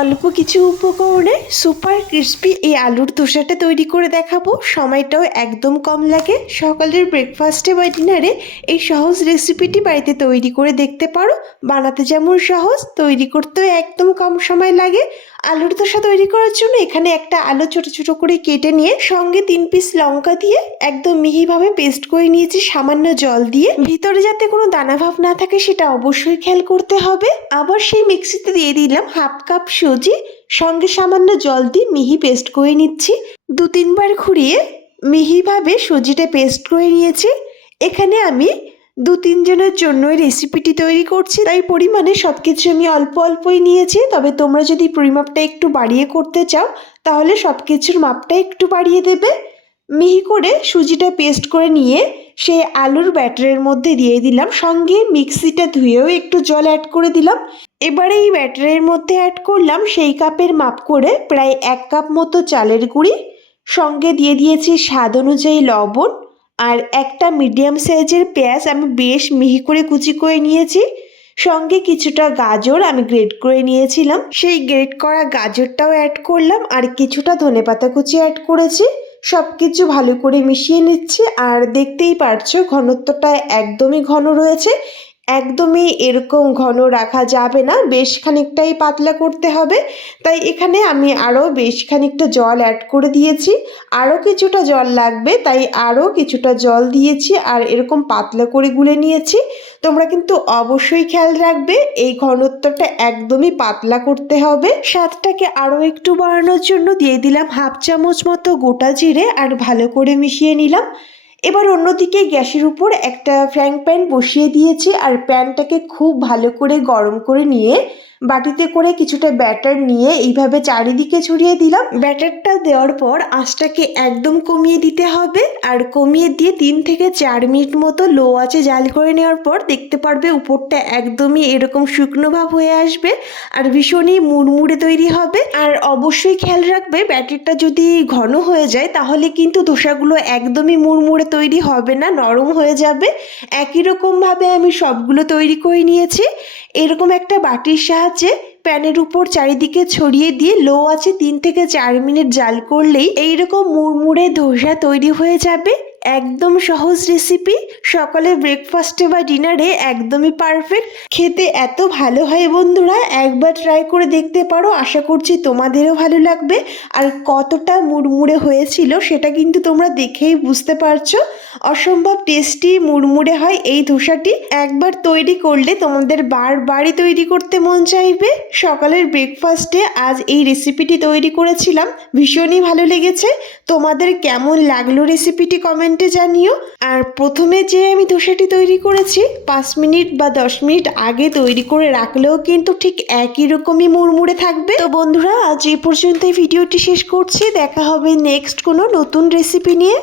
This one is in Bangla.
অল্প কিছু উপকরণে সুপার ক্রিসপি এই আলুর ধোসাটা তৈরি করে দেখাবো। সময়টাও একদম কম লাগে। সকালের ব্রেকফাস্টে বা ডিনারে এই সহজ রেসিপিটি বাড়িতে তৈরি করে দেখতে পারো। বানাতে যেমন সহজ, তৈরি করতেও একদম কম সময় লাগে। আলুর ধোসা তৈরি করার জন্য এখানে একটা আলু ছোট ছোট করে কেটে নিয়ে সঙ্গে তিন পিস লঙ্কা দিয়ে একদম মিহিভাবে পেস্ট করে নিয়েছি, সামান্য জল দিয়ে। ভিতরে যাতে কোনো দানা ভাব না থাকে সেটা অবশ্যই খেয়াল করতে হবে। আবার সেই মিক্সিতে দিয়ে দিলাম হাফ কাপ সুজি, সঙ্গে সামান্য জল দিয়ে মিহি পেস্ট করে নিচ্ছি। দু তিনবার ঘুরিয়ে মিহিভাবে সুজিটা পেস্ট করে নিয়েছি। এখানে আমি দু তিনজনের জন্য এই রেসিপিটি তৈরি করছি, তাই পরিমাণে সব কিছু আমি অল্প অল্পই নিয়েছি। তবে তোমরা যদি পরিমাপটা একটু বাড়িয়ে করতে চাও, তাহলে সব কিছুর মাপটা একটু বাড়িয়ে দেবে। মিহি করে সুজিটা পেস্ট করে নিয়ে সেই আলুর ব্যাটারের মধ্যে দিয়ে দিলাম। সঙ্গে মিক্সিটা ধুয়েও একটু জল অ্যাড করে দিলাম। এবারে এই ব্যাটারের মধ্যে অ্যাড করলাম সেই কাপের মাপ করে প্রায় এক কাপ মতো চালের গুঁড়ি। সঙ্গে দিয়ে দিয়েছি স্বাদ অনুযায়ী লবণ। আর একটা মিডিয়াম সাইজের পেঁয়াজ আমি বেশ মিহি করে কুচি করে নিয়েছি। সঙ্গে কিছুটা গাজর আমি গ্রেট করে নিয়েছিলাম। সেই গ্রেট করা গাজরটাও অ্যাড করলাম আর কিছুটা ধনে পাতা কুচি অ্যাড করেছি। সব কিছু ভালো করে মিশিয়ে নিচ্ছি। আর দেখতেই পারছ, ঘনত্বটা একদমই ঘন রয়েছে। একদমই এরকম ঘন রাখা যাবে না, বেশ খানিকটাই পাতলা করতে হবে। তাই এখানে আমি আরও বেশ খানিকটা জল অ্যাড করে দিয়েছি। আরও কিছুটা জল লাগবে, তাই আরও কিছুটা জল দিয়েছি আর এরকম পাতলা করে গুলে নিয়েছি। তোমরা কিন্তু অবশ্যই খেয়াল রাখবে, এই ঘনত্বটা একদমই পাতলা করতে হবে। স্বাদটাকে আরও একটু বাড়ানোর জন্য দিয়ে দিলাম হাফ চামচ মতো গোটা জিরে আর ভালো করে মিশিয়ে নিলাম। এবার অন্যদিকে গ্যাসের উপর একটা ফ্র্যাং প্যান বসিয়ে দিয়েছি আর প্যানটাকে খুব ভালো করে গরম করে নিয়ে বাটিতে করে কিছুটা ব্যাটার নিয়ে এইভাবে চারিদিকে ছড়িয়ে দিলাম। ব্যাটারটা দেওয়ার পর আঁচটাকে একদম কমিয়ে দিতে হবে আর কমিয়ে দিয়ে তিন থেকে চার মিনিট মতো লো আছে জাল করে নেওয়ার পর দেখতে পারবে উপরটা একদমই এরকম শুকনো ভাব হয়ে আসবে আর ভীষণই মুড়মুড়ে তৈরি হবে। আর অবশ্যই খেয়াল রাখবে ব্যাটারটা যদি ঘন হয়ে যায় তাহলে কিন্তু ধোসাগুলো একদমই মুড়মুড়ে তৈরি হবে না, নরম হয়ে যাবে। একই রকমভাবে আমি সবগুলো তৈরি করে নিয়েছি। এরকম একটা বাটির সাহায্যে প্যানের উপর চারিদিকে ছড়িয়ে দিয়ে লো আছে তিন থেকে চার মিনিট জাল করলেই এইরকম মুড়মুড়ে ধোসা তৈরি হয়ে যাবে। একদম সহজ রেসিপি সকালে ব্রেকফাস্টে বা ডিনারে একদমই পারফেক্ট খেতে এত ভালো হয় বন্ধুরা, একবার ট্রাই করে দেখতে পারো, আশা করছি তোমাদেরও ভালো লাগবে। আর কতটা মুড়মুড়ে হয়েছিল সেটা কিন্তু তোমরা দেখেই বুঝতে পারছ। অসম্ভব টেস্টি মুড়মুড়ে হয় এই ধোসাটি। একবার তৈরি করলে তোমাদের বারবারই তৈরি করতে মন চাইবে। সকালের ব্রেকফাস্টে আজ এই রেসিপিটি তৈরি করেছিলাম, ভীষণই ভালো লেগেছে। তোমাদের কেমন লাগল রেসিপিটি কমেন্টে জানিও। আর প্রথমে যে আমি ধোসাটি তৈরি করেছি, পাঁচ মিনিট বা দশ মিনিট আগে তৈরি করে রাখলেও কিন্তু ঠিক একই রকমই মুড়মুড়ে থাকবে। তো বন্ধুরা, আজ এই পর্যন্ত ভিডিওটি শেষ করছি। দেখা হবে নেক্সট কোনো নতুন রেসিপি নিয়ে।